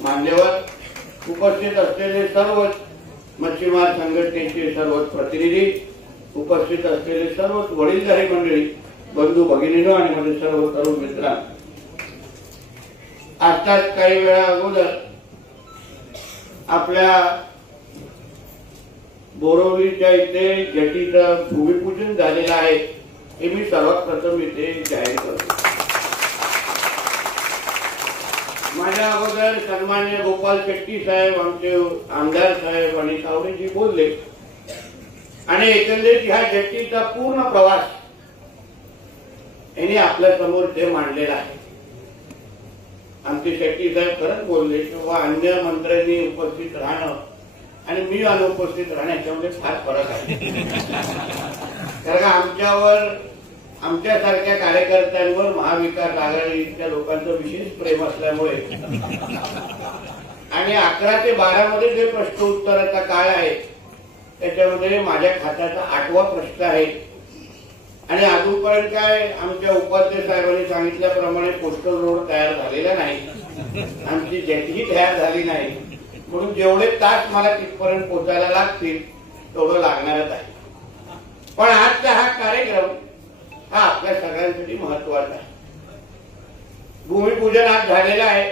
मान्यवर, उपस्थित असलेले सर्वच मच्छीमार संघटनेचे सर्वच प्रतिनिधी, उपस्थित असलेले सर्वच वडीलधारी मंडळी, बंधू भगिनींनो आणि माझे सर्व तरुण मित्रांनो, आताच काही वेळा अगोदर आपल्या बोरवलीच्या इथे जेटीचं भूमिपूजन झालेलं आहे हे मी सर्वात प्रथम इथे जाहीर करतो। माझ्या अगोदर सन्मान्य गोपाल शेट्टी साहेब, आमचे आमदार साहेब आणि सावडेजी बोलले आणि एकंदरीत ह्या जेटीचा पूर्ण प्रवास यांनी आपल्या समोर ते मांडलेला आहे। आमचे शेट्टी साहेब खरंच बोलले किंवा अन्य मंत्र्यांनी उपस्थित राहणं आणि मी अनुपस्थित राहणं याच्यामध्ये फार फरक आहे। कारण आमच्यावर, आमच्यासारख्या कार्यकर्त्यांवर महाविकास आघाडीच्या लोकांचं विशेष प्रेम असल्यामुळे आणि 11 ते 12 मध्ये जे प्रश्न उत्तराचा काळ आहे त्याच्यामध्ये माझ्या खात्याचा 8वा प्रश्न आहे आणि अजूनपर्यंत काय आमच्या उपाध्यक्ष साहेबांनी सांगितल्याप्रमाणे पोस्टल रोड तयार झालेला नाही, आमची जेटीही तयार झाली नाही, म्हणून जेवढे तास मला तिथपर्यंत पोहोचायला लागतील तेवढं लागणारच आहे। पण आजचा हा कार्यक्रम हा आपल्या सगळ्यांसाठी महत्वाचा आहे। भूमिपूजन आज झालेलं आहे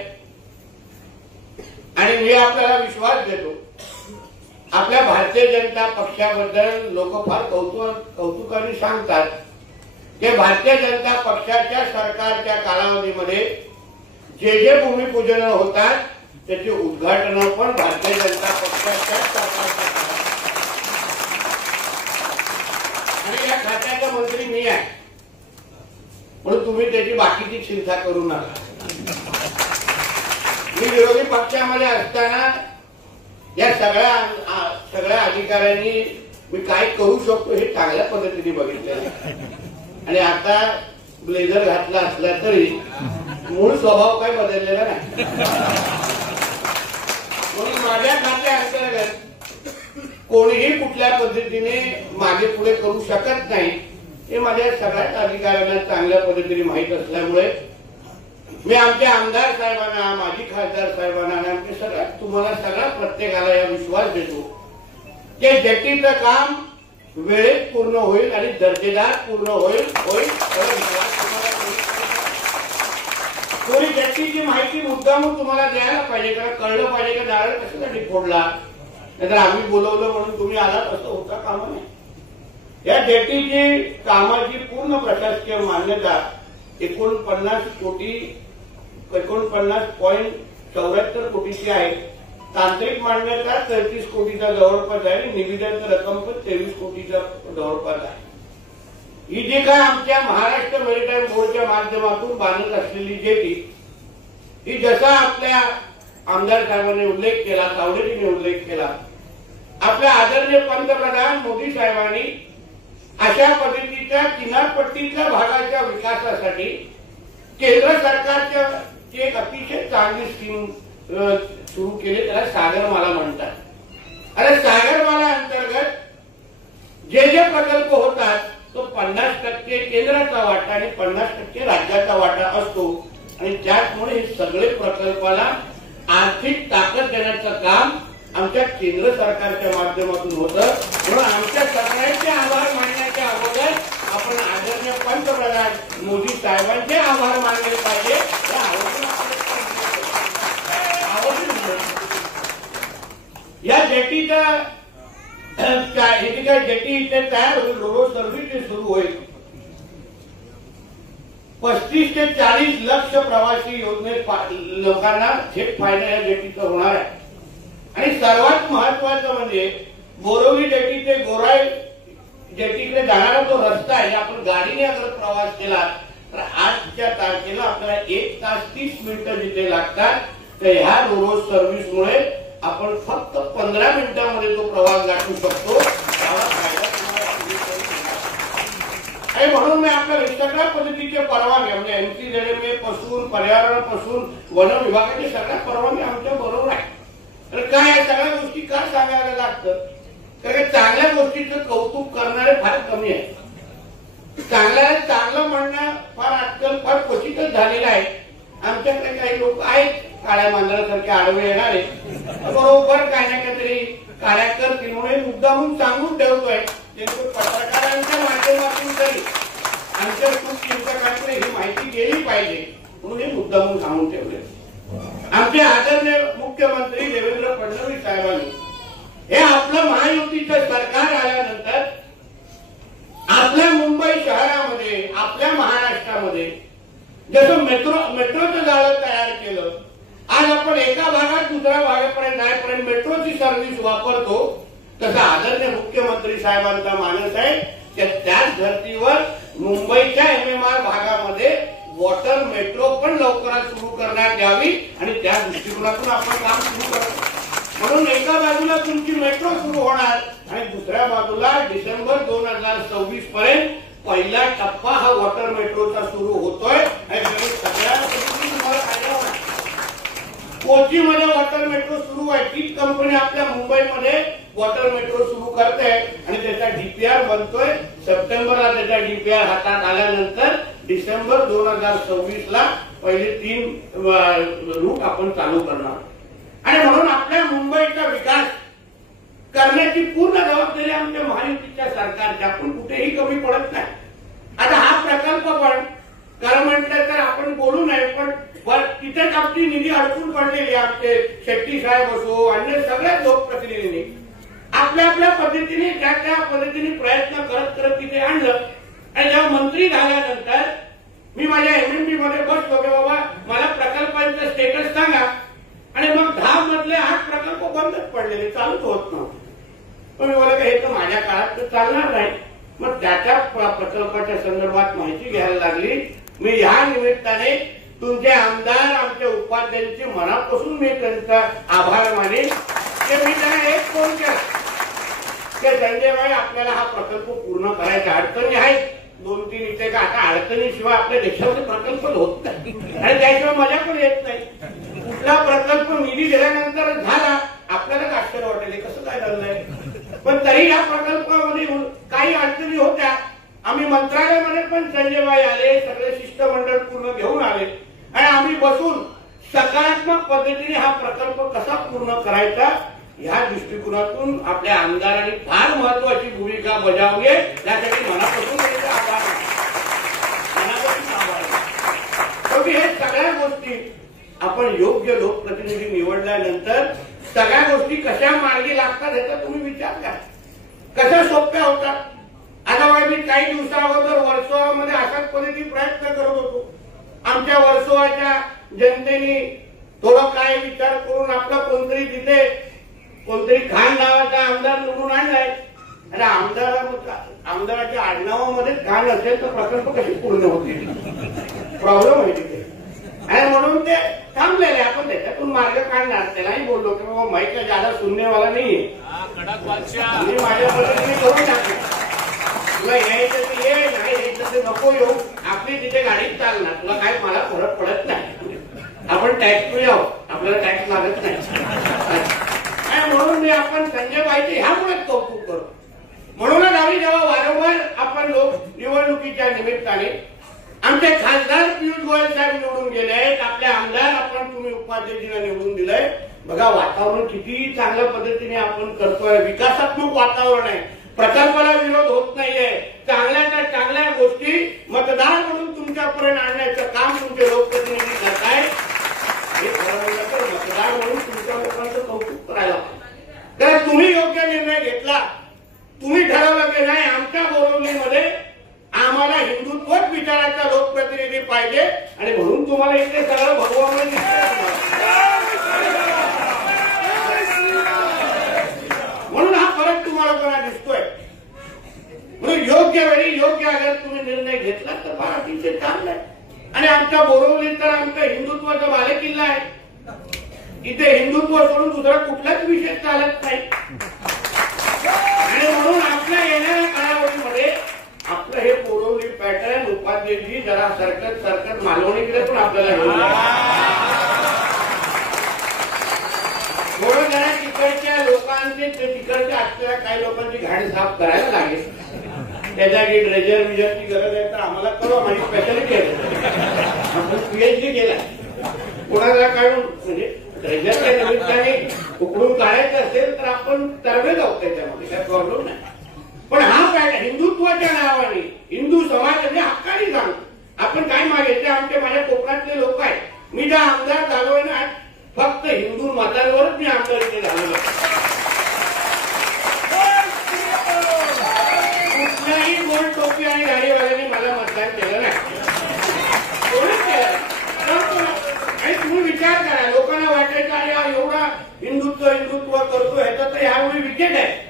आणि मी आपल्याला विश्वास देतो, आपल्या भारतीय जनता पक्षाबद्दल लोक फार कौतुकाने सांगतात की भारतीय जनता पक्षाच्या सरकारच्या कालावधीमध्ये जे जे भूमिपूजन होतात त्याचे उद्घाटन पण भारतीय जनता पक्षाच्या सरकारच्या आणि या खात्याचा मंत्री मी आहे, म्हणून तुम्ही त्याची बाकीची चिंता करू नका। मी विरोधी पक्षामध्ये असताना या सगळ्या अधिकाऱ्यांनी मी काय करू शकतो हे चांगल्या पद्धतीने बघितलेलं आहे आणि आता ब्लेझर घातला असला तरी मूळ स्वभाव काय बदललेला नाही। म्हणून माझ्या खात्याअंतर्गत कोणीही कुठल्या पद्धतीने मागे पुढे करू शकत नाही हे माझ्या सगळ्याच अधिकाऱ्यांना चांगल्या पद्धतीने माहीत असल्यामुळे मी आमच्या आमदार साहेबांना, माजी खासदार साहेबांना आणि आमच्या तुम्हाला सगळ्या प्रत्येकाला या विश्वास देतो की जेटीचं काम वेळेत पूर्ण होईल आणि दर्जेदार पूर्ण होईल विश्वास तुम्हाला कोणी जेटीची माहिती मुद्दामून तुम्हाला द्यायला पाहिजे, कारण कळलं पाहिजे की नारळ कशासाठी फोडला, नाहीतर आम्ही बोलवलं म्हणून तुम्ही आलात असं होता कामा नाही। या जेटीची कामाची पूर्ण प्रशासकीय मान्यता 49.74 कोटीची आहे। तांत्रिक मान्यता 33 कोटीचा जवळपास आहे आणि निविदाची रक्कम पण 23 कोटीच्या जवळपास आहे। ही जी काय आमच्या महाराष्ट्र मेरीटाईम बोर्डच्या माध्यमातून बांधत असलेली जेटी ही जसा आपल्या आमदार साहेबांनी उल्लेख केला, सावडेजींनी उल्लेख केला, आपल्या आदरणीय पंतप्रधान मोदी साहेबांनी अशा पद्धतीच्या किनारपट्टीच्या भागाच्या विकासासाठी केंद्र सरकारच्या एक अतिशय चांगली स्कीम सुरू केली, त्याला सागरमाला म्हणतात। अरे सागरमाला अंतर्गत जे जे प्रकल्प होतात तो 50% केंद्राचा वाटा आणि 50% राज्याचा वाटा असतो आणि त्यामुळे हे सगळे प्रकल्पाला आर्थिक ताकद देण्याचं काम आमच्या केंद्र सरकारच्या माध्यमातून होतं। म्हणून आमच्या सरकारचे आभार मानण्याच्या अगोदर आपण आदरणीय पंतप्रधान मोदी साहेबांचे आभार मानले पाहिजे। या जेटीचा जेटी इथे तयार होईल, रोरो सर्व्हिस सुरू होईल। 35 ते 40 लक्ष प्रवासी लोकांना थेट फायदा या जेटीचा होणार आहे आणि सर्वात महत्वाचं म्हणजे बोरवली जेटी ते गोराई जेटीकडे जाणारा जो रस्ता आहे, आपण गाडीने अगर प्रवास केला तर आजच्या तारखेला आपल्याला 1 तास 30 मिनिटं जिथे लागतात तर ह्या रोरो सर्व्हिसमुळे आपण फक्त 15 मिनिटांमध्ये तो प्रवास गाठू शकतो। आणि म्हणून मी आपल्या सगळ्या पद्धतीचे परवानगी म्हणजे MCZMA पासून पर्यावरणापासून वन विभागाचे सगळ्या परवानगी आमच्या बरोबर आहे। तर काय या सगळ्या गोष्टी का सांगायला लागतं, कारण चांगल्या गोष्टीचं कौतुक करणारे फार कमी आहे। चांगलं म्हणणं फार आजकाल फार क्वचितच झालेलं आहे। आमच्याकडे काही लोक आहेत काळ्या मांजरासारखे आडवे येणारे बरोबर काय ना काहीतरी कार्य करतील म्हणून मुद्दामून सांगून ठेवतोय. पत्रकारांच्या माध्यमातून तरी आमच्या चिंतकांकडे ही माहिती गेली पाहिजे म्हणून हे मुद्दामून सांगून ठेवले. आमचे आदरणीय मुख्यमंत्री देवेंद्र फडणवीस साहेबांनी हे आपलं महायुतीचं सरकार आल्यानंतर आपल्या मुंबई शहरामध्ये आपल्या महाराष्ट्रामध्ये जसं मेट्रोचं जाळं तयार केलं. आज आपण एका भागात दुसऱ्या भागापर्यंत जायपर्यंत मेट्रोची सर्व्हिस वापरतो. तसं आदरणीय मुख्यमंत्री साहेबांचा मानस आहे की त्याच धर्तीवर मुंबईच्या MMR भागामध्ये वॉटर मेट्रो पण लवकरात सुरू करण्यात यावी आणि त्या दृष्टिकोनातून आपण काम सुरू करतो. म्हणून एका बाजूला तुमची मेट्रो सुरू होणार आणि दुसऱ्या बाजूला डिसेंबर 2026 पर्यंत पहिला टप्पा हा वॉटर मेट्रोचा सुरू होतोय आणि सगळ्या तुम्हाला फायदा होणार. कोचीमध्ये वॉटर मेट्रो सुरू आहे. तीच कंपनी आपल्या मुंबईमध्ये वॉटर मेट्रो सुरू करते आणि त्याचा DPR बनतोय. सप्टेंबरला त्याचा DPR हातात आल्यानंतर डिसेंबर 2026 ला पहिले 3 रूट आपण चालू करणार आणि म्हणून आपल्या मुंबईचा विकास करण्याची पूर्ण जबाबदारी आमच्या महायुतीच्या सरकारची. आपण कुठेही कमी पडत नाही. आता हा प्रकल्प पण कर म्हटलं तर आपण बोलू नये पण तिथेच आपली निधी अडकून पडलेली. आमचे शेट्टी साहेब असो अन्य सगळ्या लोकप्रतिनिधींनी आपल्या आपल्या पद्धतीने त्या पद्धतीने प्रयत्न करत करत तिथे आणलं आणि जेव्हा मंत्री झाल्यानंतर मी माझ्या MMB मध्ये बसलो की बाबा मला प्रकल्पांचं स्टेटस सांगा आणि मग 10 मधले 8 प्रकल्प बंदच पडलेले चालूच होत नव्हते. पण मी बोललो की हे तर माझ्या काळात तर चालणार नाही. मग त्याच्या प्रकल्पाच्या संदर्भात माहिती घ्यायला लागली. मी ह्या निमित्ताने तुमचे आमदार आमच्या उपाध्यक्षांचे मनापासून मी त्यांचा आभार मानेन की मी त्यांना एक फोन केला की संजयभाई आपल्याला हा प्रकल्प पूर्ण करायचा. अडचणी आहेत 2-3 इथे का आता अडचणीशिवाय आपल्या देशामध्ये प्रकल्प होत नाही आणि त्याशिवाय मजा पण येत नाही. कुठला प्रकल्प निधी दिल्यानंतर झाला आपल्यालाच आश्चर्य वाटेल कसं काय झालं नाही. पण तरी या प्रकल्पामध्ये काही अडचणी होत्या. आम्ही मंत्रालयामध्ये पण संजयभाई आले सगळे शिष्टमंडळ पूर्ण घेऊन आले आणि आम्ही बसून सकारात्मक पद्धतीने हा प्रकल्प कसा पूर्ण करायचा ह्या दृष्टिकोनातून आपल्या आमदारांनी फार महत्वाची भूमिका बजावली आहे. त्यासाठी मनापासून आभार. शेवटी हे सगळ्या गोष्टी आपण योग्य लोकप्रतिनिधी निवडल्यानंतर सगळ्या गोष्टी कशा मार्गी लागतात याचा तुम्ही विचार करा. कशा सोप्या होतात. आता मी काही दिवसाअगोदर वर्सोवामध्ये अशाच पद्धतीने प्रयत्न करत होतो. आमच्या वर्सोवाच्या जनतेने थोडं काय विचार करून आपला कोणतरी खान नावाचा आमदार निवडून आणलाय आणि आमदाराच्या आडनावामध्ये खान असेल तर प्रकल्प कसे पूर्ण होतील प्रॉब्लेम आहे तिथे आणि म्हणून ते थांबलेले. आपण त्याच्यातून मार्ग काढणार. त्यालाही बोललो की बाबा माईकला ज्यादा सुननेवाला नाहीये. मी माझ्या पद्धतीने करून टाकले. तुला यायचं तर ये नाही यायचं तर नको येऊ. आपली तिथे गाडीच चालणार. तुला काय मला फरक पडत नाही. आपण टॅक्स फ्री आहोत. आपल्याला टॅक्स लागत नाही. म्हणून मी आपण संजयभाईचे ह्यामुळेच कौतुक करतो. म्हणूनच आम्ही जेव्हा वारंवार आपण निवडणुकीच्या निमित्ताने आमचे खासदार पियुष गोयल साहेब निवडून गेले आहेत. आपले आमदार आपण तुम्ही उपाध्यक्षांना निवडून दिलंय. बघा वातावरण किती चांगल्या पद्धतीने आपण करतोय. विकासात्मक वातावरण आहे. प्रकल्पाला विरोध होत नाहीये. चांगल्या चांगल्या गोष्टी मतदार म्हणून तुमच्यापर्यंत आणण्याचं काम तुमचे लोकप्रतिनिधी करतायत. हे खरं म्हणलं तर मतदार म्हणून तुमच्या लोकांचं कौतुक करायला पाहिजे. तर तुम्ही योग्य निर्णय घेतला. तुम्ही ठरवलं की नाही आमच्या बोरिवलीमध्ये आम्हाला हिंदुत्वच विचाराचा लोकप्रतिनिधी पाहिजे आणि म्हणून तुम्हाला इथे सगळं भगवान म्हणून हा फरक तुम्हाला कोणा दिसतोय. म्हणून योग्य वेळी योग्य अगर तुम्ही निर्णय घेतला तर फार अतिशय चांगला आहे. आणि आमच्या बोरिवलीत तर आमचा हिंदुत्वाचा बालेकिल्ला आहे. इथे हिंदुत्व सोडून दुसरा कुठलाच विषय चालत नाही आणि म्हणून आपल्या येणाऱ्या कालावधीमध्ये आपलं हे बोरिवली पॅटर्न उपाध्यक्षजी जरा सरकत मालवणीकडे पण आपल्याला घेऊन थोडं जरा तिकडच्या लोकांचे तिकडच्या असलेल्या काही लोकांची घाण साफ करायला लागेल. त्यासाठी ड्रेजर विजरची गरज आहे तर आम्हाला करू. माझी स्पेशालिटी आहे. आपण PhD केला कोणाला काढून म्हणजे ट्रेजरच्या निमित्ताने उकडून काढायचं असेल तर आपण तरबे जाऊ त्याच्यामध्ये, काय प्रॉब्लेम नाही. पण हा काय हिंदुत्वाच्या नावाने हिंदू समाजाने हक्काने सांगतो आपण काय मागितले. आमचे माझ्या कोकणातले लोक आहेत, मी ज्या आमदार झालोय ना फक्त हिंदू मतांवरच मी आमदार इथे झालेलो. कुठल्याही गोल टोपी आणि गाडीवाल्याने मला मतदान केलं नाही, कोणीच केलं. आणि तुम्ही विचार करा, लोकांना वाटायचं अरे एवढा हिंदुत्व करतो ह्याचा तर ह्यावेळी विकेट आहे.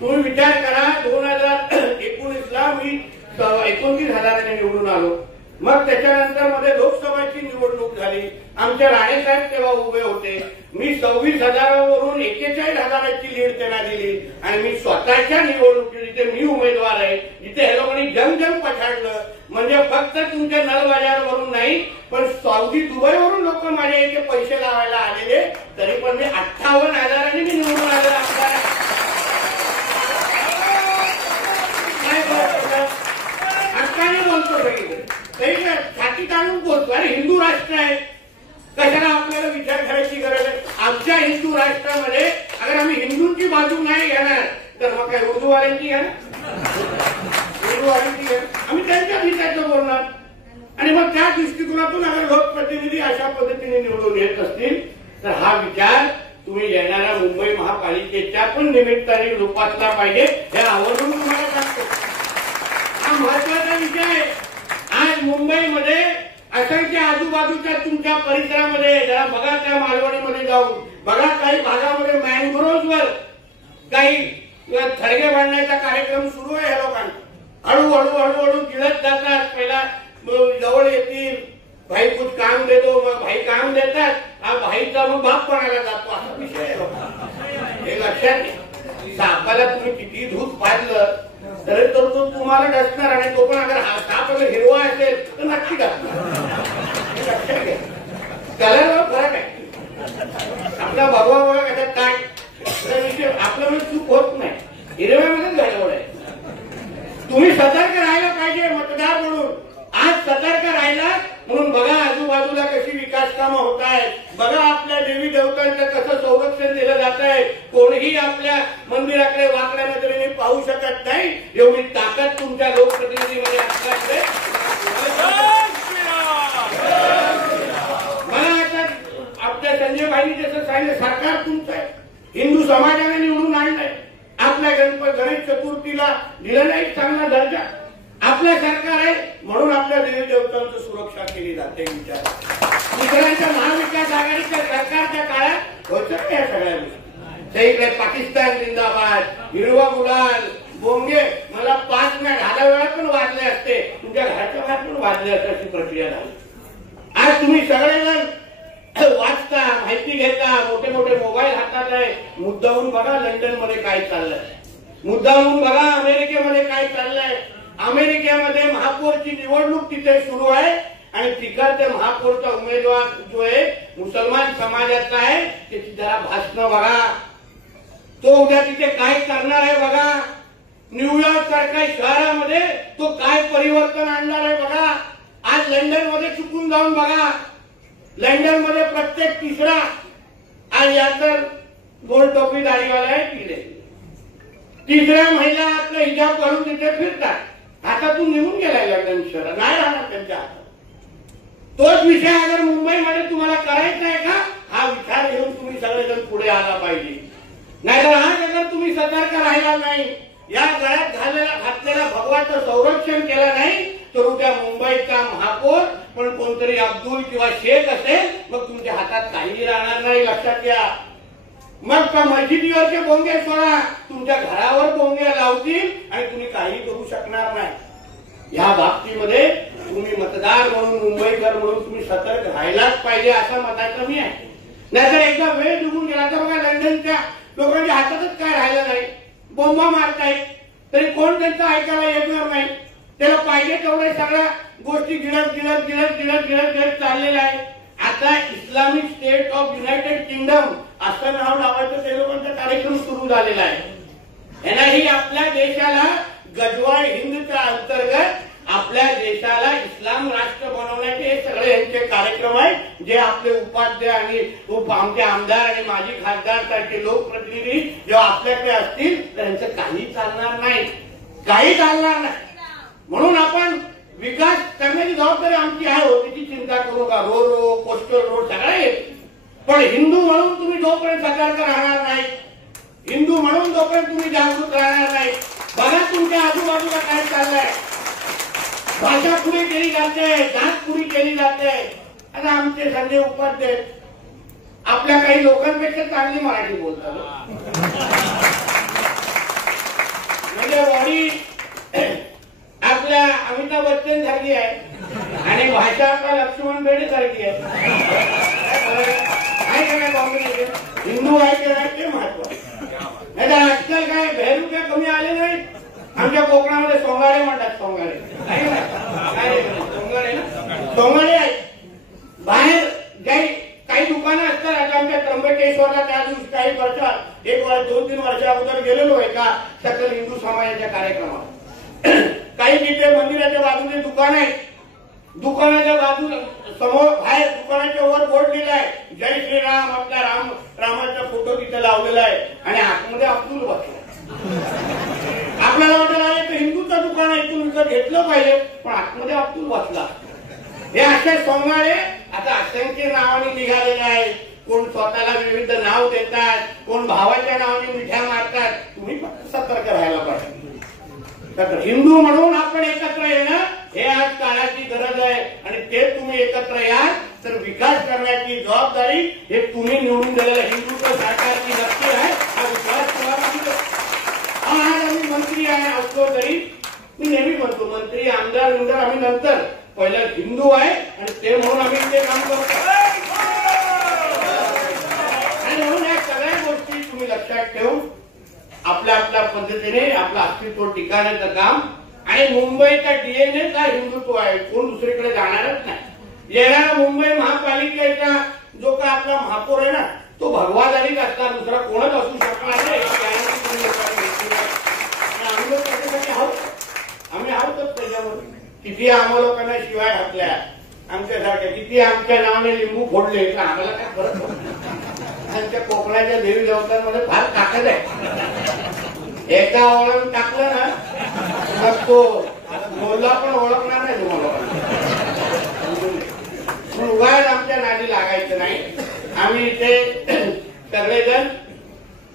तुम्ही विचार करा 2019ला मी 29,000 निवडून आलो. मग त्याच्यानंतर मध्ये लोकसभाची निवडणूक झाली. आमच्या राणेसाहेब तेव्हा उभे होते. मी 26,000वरून 41,000ची लीड त्यांना दिली. आणि मी स्वतःच्या निवडणुकीत जिथे मी उमेदवार आहे, जिथे हे लोकांनी जंग पछाडलं, म्हणजे फक्त तुमच्या नलबाजारवरून नाही पण सौदी दुबईवरून लोक माझ्या इथे पैसे लावायला आलेले, तरी पण मी 58,000 मी निवडून आलेला आमदार आहे. हक्काने बोलतो सगळीकडे, तरी छाती ताणून बोलतो. अरे हिंदू राष्ट्र आहे, कशाला आपल्याला विचार करायची गरज आहे. आमच्या हिंदू राष्ट्रामध्ये अगर आम्ही हिंदूंची बाजू नाही घेणार तर मग काय उर्दूवाल्यांची घेणार, उर्दूवाल्यांची घेणार, आम्ही त्यांच्या हिताचं बोलणार. आणि मग त्या दृष्टिकोनातून अगर लोकप्रतिनिधी अशा पद्धतीने निवडून येत असतील तर हा विचार तुम्ही येणाऱ्या मुंबई महापालिकेच्या पण निमित्ताने जोपासला पाहिजे. हे आवर्जून तुम्हाला सांगतो. हा महत्वाचा विषय आहे. आज मुंबईमध्ये असंख्य आजूबाजूच्या तुमच्या परिसरामध्ये जरा बघा, त्या मालवणीमध्ये जाऊन बघा, काही भागामध्ये मॅनग्रोव्हवर काही थडगे बांधण्याचा कार्यक्रम सुरू आहे. या लोकांना हळूहळू गिळत जातात. पहिला जवळ येतील, भाई कुछ काम देतो, मग भाई काम देतात, हा भाईचा मग बाप पणाला जातो, असा विषय आहे. हे लक्षात घ्या. सापाला तुम्ही किती धूप पाजलं तरी तो तुम्हाला डसणार. आणि तो पण अगर साप अगर हिरवा असेल तर नक्की डसणार. लक्षात घ्या. त्याला फरक आहे. आपला भगवा बघा कशात काय विषय आपलं म्हणजे चूक होत नाही, हिरव्यामध्येच गडबड आहे. तुम्ही सतर्क राहायला पाहिजे मतदार म्हणून. आज सतर्क राहिला म्हणून बघा आजूबाजूला कशी विकास कामं होत आहेत. बघा आपल्या देवी देवतांचं कसं संरक्षण दिलं जात आहे. कोणीही आपल्या मंदिराकडे वाकड्या नजरेने पाहू शकत नाही. एवढी ताकद तुमच्या लोकप्रतिनिधीमध्ये असल्यामुळे मला आता आपल्या संजय भाईंनी जसं सांगितलं, सरकार तुमचं आहे, हिंदू समाजाने निवडून आणलंय. आपल्या गणेश चतुर्थीला दिलं नाही चांगला दर्जा. आपलं सरकार आहे म्हणून आपल्या देवी देवतांची सुरक्षा केली जाते. विचार दुसऱ्यांच्या महाविकास आघाडीच्या सरकारच्या काळात होतं का या सगळ्या गोष्टी. इकडे पाकिस्तान जिंदाबाद, हिरवा गुलाल, बोंगे, मला 5 मिनिट 10 वेळा पण वाजले असते, तुमच्या घराच्या बाहेर पण वाजले असते, अशी प्रक्रिया झाली. आज तुम्ही सगळेजण वाचता, माहिती घेता, मोठे मोठे मोबाईल हातात आहे. मुद्दाहून बघा लंडनमध्ये काय चाललंय, मुद्दाहून बघा अमेरिकेमध्ये काय चाललंय. अमेरिकेमध्ये महापौरची निवडणूक तिथे सुरू आहे आणि तिकडच्या महापौरचा उमेदवार जो आहे मुसलमान समाजाचा आहे, त्याची जरा भाषणं बघा. तो उद्या तिथे काय करणार आहे बघा. न्यूयॉर्क सारख्या शहरामध्ये तो काय परिवर्तन आणणार आहे बघा. आज लंडनमध्ये चुकून जाऊन बघा. लंडनमध्ये प्रत्येक तिसरा आज या तर गोल टोपी दाढीवाला आहे तिथे. तिसऱ्या महिला आपलं हिजाब घालून तिथे फिरतात. हातातून निघून गेलाय लंडन शहर, नाही राहणार त्यांच्या हातात. तोच विषय अगर मुंबईमध्ये तुम्हाला करायचा आहे का, हा विचार घेऊन तुम्ही सगळेजण पुढे आला पाहिजे. नाहीतर आज अगर तुम्ही सतर्क राहिला नाही, या गळ्यात घातलेल्या भगवाचं संरक्षण केलं नाही तर उद्या मुंबईचा महापौर पण कोणतरी अब्दुल किंवा शेख असेल, मग तुमच्या हातात काहीही राहणार नाही. लक्षात घ्या. मग का मस्जिदीवरचे बोंगे सोडा, तुमच्या घरावर बोंगे लावतील आणि तुम्ही काही करू शकणार नाही. या बाबतीमध्ये तुम्ही मतदार म्हणून, मुंबईकर म्हणून तुम्ही सतर्क राहायलाच पाहिजे, असं मताचं मी आहे. नाहीतर एकदा वेळ निघून गेला तर बघा लंडनच्या लोकांच्या हातातच काय राहिलं नाही. बोंबा मारतायत तरी कोण त्यांचं ऐकायला येणार नाही. त्याला पाहिजे तेवढे सगळ्या गोष्टी गिळत चाललेल्या आहे. आता Islamic state of United kingdom असं नाव लावायचं ते लोकांचा कार्यक्रम सुरू झालेला आहे. यांनाही आपल्या देशाला गजवाय हिंदच्या अंतर्गत आपल्या देशाला इस्लाम राष्ट्र बनवण्याचे हे सगळे यांचे कार्यक्रम आहेत, जे आपले उपाध्याय आणि आमचे आमदार आणि माजी खासदार सारखे लोकप्रतिनिधी जेव्हा आपल्याकडे असतील तर यांचं काही चालणार नाही, काही चालणार नाही. म्हणून आपण विकास करण्याची जबाबदारी आमची आहे, त्याची चिंता करू का. रोड कोस्टल रोड सगळं येते, पण हिंदू म्हणून तुम्ही जोपर्यंत सतर्क राहणार नाही, हिंदू म्हणून जोपर्यंत तुम्ही जागृत राहणार नाही, बघा तुमच्या आजूबाजूला काय चाललंय. भाषा पुरी केली जाते, जात पुरी केली जाते. आता आमचे संजय उपाध्याय आपल्या काही लोकांपेक्षा चांगली मराठी बोलतात. म्हणजे बॉडी आपल्या अमिताभ बच्चन सारखी आहे आणि भाषा आपल्या लक्ष्मण बेर्डे सारखी आहे. काय कॉम्बिनेशन हिंदू आहे की नाही ते महत्व. नाही तर आजकाल काय भैरू काय कमी आले नाही. आमच्या कोकणामध्ये सोंगाडे म्हणतात, सोंगाडे सोंगाडे आहे. बाहेर काही दुकानं असतात. आता आमच्या त्र्यंबकेश्वरला त्या दिवशी काही वर्षात 2-3 वर्षा अगोदर गेलेलो एका सकल हिंदू समाजाच्या कार्यक्रमात. काही तिथे मंदिराच्या बाजूने दुकान आहे, दुकानाच्या बाजूला समोर बाहेर दुकानाच्या वर बोर्ड लिहिला आहे जय श्रीराम, आपला रामाचा फोटो तिथे लावलेला आहे आणि आतमध्ये अब्दुल बसला. आपल्याला वाटलं आहे तर हिंदूचं दुकान आहे, इथून विकत घेतलं पाहिजे, पण आतमध्ये अब्दुल बसला. हे असे सोंगाळे आता असंख्य नावाने निघालेले आहेत. कोण स्वतःला विविध नाव देतात, कोण भावाच्या नावाने मिठ्या मारतात. तुम्ही फक्त सतर्क राहायला पाहिजे. हिंदू म्हणून आपण एकत्र येणं हे आज काळाची गरज आहे आणि ते तुम्ही एकत्र याल तर विकास करण्याची जबाबदारी हे तुम्ही निवडून दिलेल्या हिंदूचं सरकारची नक्की आहे, हा विश्वास तुम्हाला. आज आम्ही मंत्री आहे असलो तरी मी नेहमी म्हणतो मंत्री आमदार आम्ही नंतर, पहिला हिंदू आहे आणि ते म्हणून आम्ही ते काम करतो. आणि म्हणून या सगळ्या गोष्टी तुम्ही लक्षात ठेवून आपल्या पद्धतीने आपलं अस्तित्व टिकवण्याचं काम. आणि मुंबईचा डीएनए हा हिंदुत्व आहे, कोण दुसरीकडे जाणारच नाही. येणारा मुंबई महापालिकेचा जो का आपला महापौर आहे ना, तो भगवादारीच असणार, दुसरा कोणच असू शकणार नाही. आम्ही लोक त्याच्यासाठी आहोत, आम्ही आहोतच त्याच्यामध्ये. किती आम्हा लोकांना शिवाय घातल्या आमच्यासारख्या, किती आमच्या नावाने लिंबू फोडले, तर आम्हाला काय फरक पडतो. आमच्या कोकणाच्या देवी देवतांमध्ये फार ताकद आहे. एका ओळख टाकलं ना मग तो बोलला पण ओळखणार नाही तुम्हाला. उगाच आमच्या नादी लागायचं नाही. आम्ही इथे सगळेजण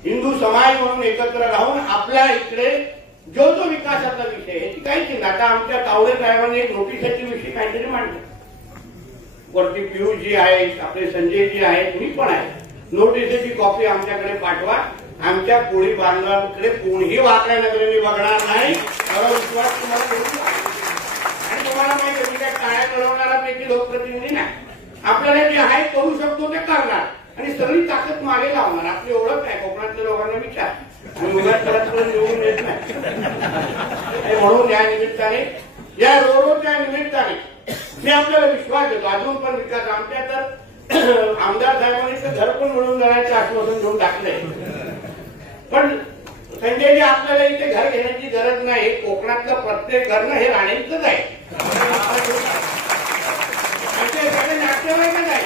हिंदू समाज म्हणून एकत्र राहून आपल्या इकडे जो तो विकासाचा विषय याची काही चिंता. आता आमच्या तावडे साहेबांनी एक नोटिसाची विषय काहीतरी मांडले. वरती पियुषजी आहे, आपले संजयजी आहेत, मी पण आहे. नोटिसेची कॉपी आमच्याकडे पाठवा. आमच्या कोळी बांधवांकडे कोणीही वाकड्या नजरेने बघणार नाही, एवढा विश्वास तुम्हाला करू. आणि तुम्हाला माहिती आहे मी काय टाळ्या मिळवणाऱ्यापैकी लोकप्रतिनिधी नाही. आपल्याला जे आहे करू शकतो ते करणार आणि सगळी ताकद मागे लावणार. आपली ओळख आहे, कोकणातल्या लोकांना विचार आणि उगाच परत निवडून येत नाही. म्हणून या निमित्ताने या रोडच्या निमित्ताने मी आपल्याला विश्वास देतो. अजून पण विकास आमच्या तर आमदार साहेबांनी तर घर पण मिळून जाण्याचे आश्वासन देऊन टाकलंय. पण संजयजी आपल्याला इथे घर घेण्याची गरज नाही. कोकणातलं प्रत्येक घरनं हे राणेंचंच आहे, सगळे नातेवाईकच आहे.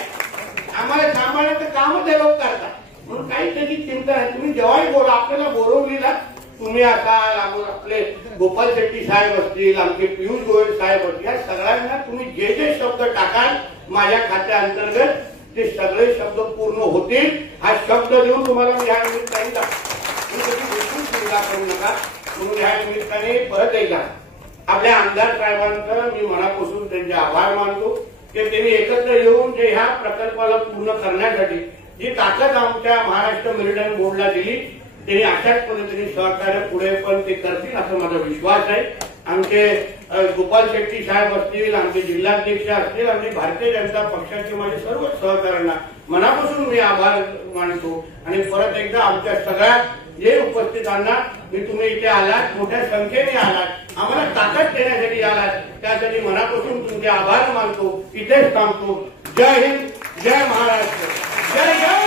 आम्हाला सांभाळण्याचं कामच हे लोक करतात. म्हणून काही त्याची चिंता नाही. तुम्ही जेव्हाही बोला, आपल्याला बोरवलीला तुम्ही असाल, आपले गोपाल शेट्टी साहेब असतील, आमचे पियुष गोयल साहेब असतील, या सगळ्यांना तुम्ही जे जे शब्द टाकाल माझ्या खात्या अंतर्गत ते सगळे शब्द पूर्ण होतील. हा शब्द देऊन तुम्हाला मी ह्या निमित्ताने बिलकुल चिंता करू नका. म्हणून ह्या निमित्ताने परत एकदा आपल्या आमदार साहेबांचं मी मनापासून त्यांचे आभार मानतो की त्यांनी एकत्र येऊन जे ह्या प्रकल्पाला पूर्ण करण्यासाठी जी ताकद आमच्या महाराष्ट्र मेरिटाईम बोर्डला दिली, त्यांनी अशाच पद्धतीने सहकार्य पुढे पण ते करतील असा माझा विश्वास आहे. आमचे गोपाल शेट्टी साहेब असतील, आमचे जिल्हाध्यक्ष असतील, आणि भारतीय जनता पक्षाचे माझे सर्व सहकाऱ्यांना मनापासून मी आभार मानतो. आणि परत एकदा आमच्या सगळ्या जे उपस्थितांना मी तुम्ही इथे आलात, मोठ्या संख्येने आलात, आम्हाला ताकद देण्यासाठी आलात, त्यासाठी मनापासून तुमचे आभार मानतो. इथेच थांबतो. जय हिंद, जय महाराष्ट्र, जय जय.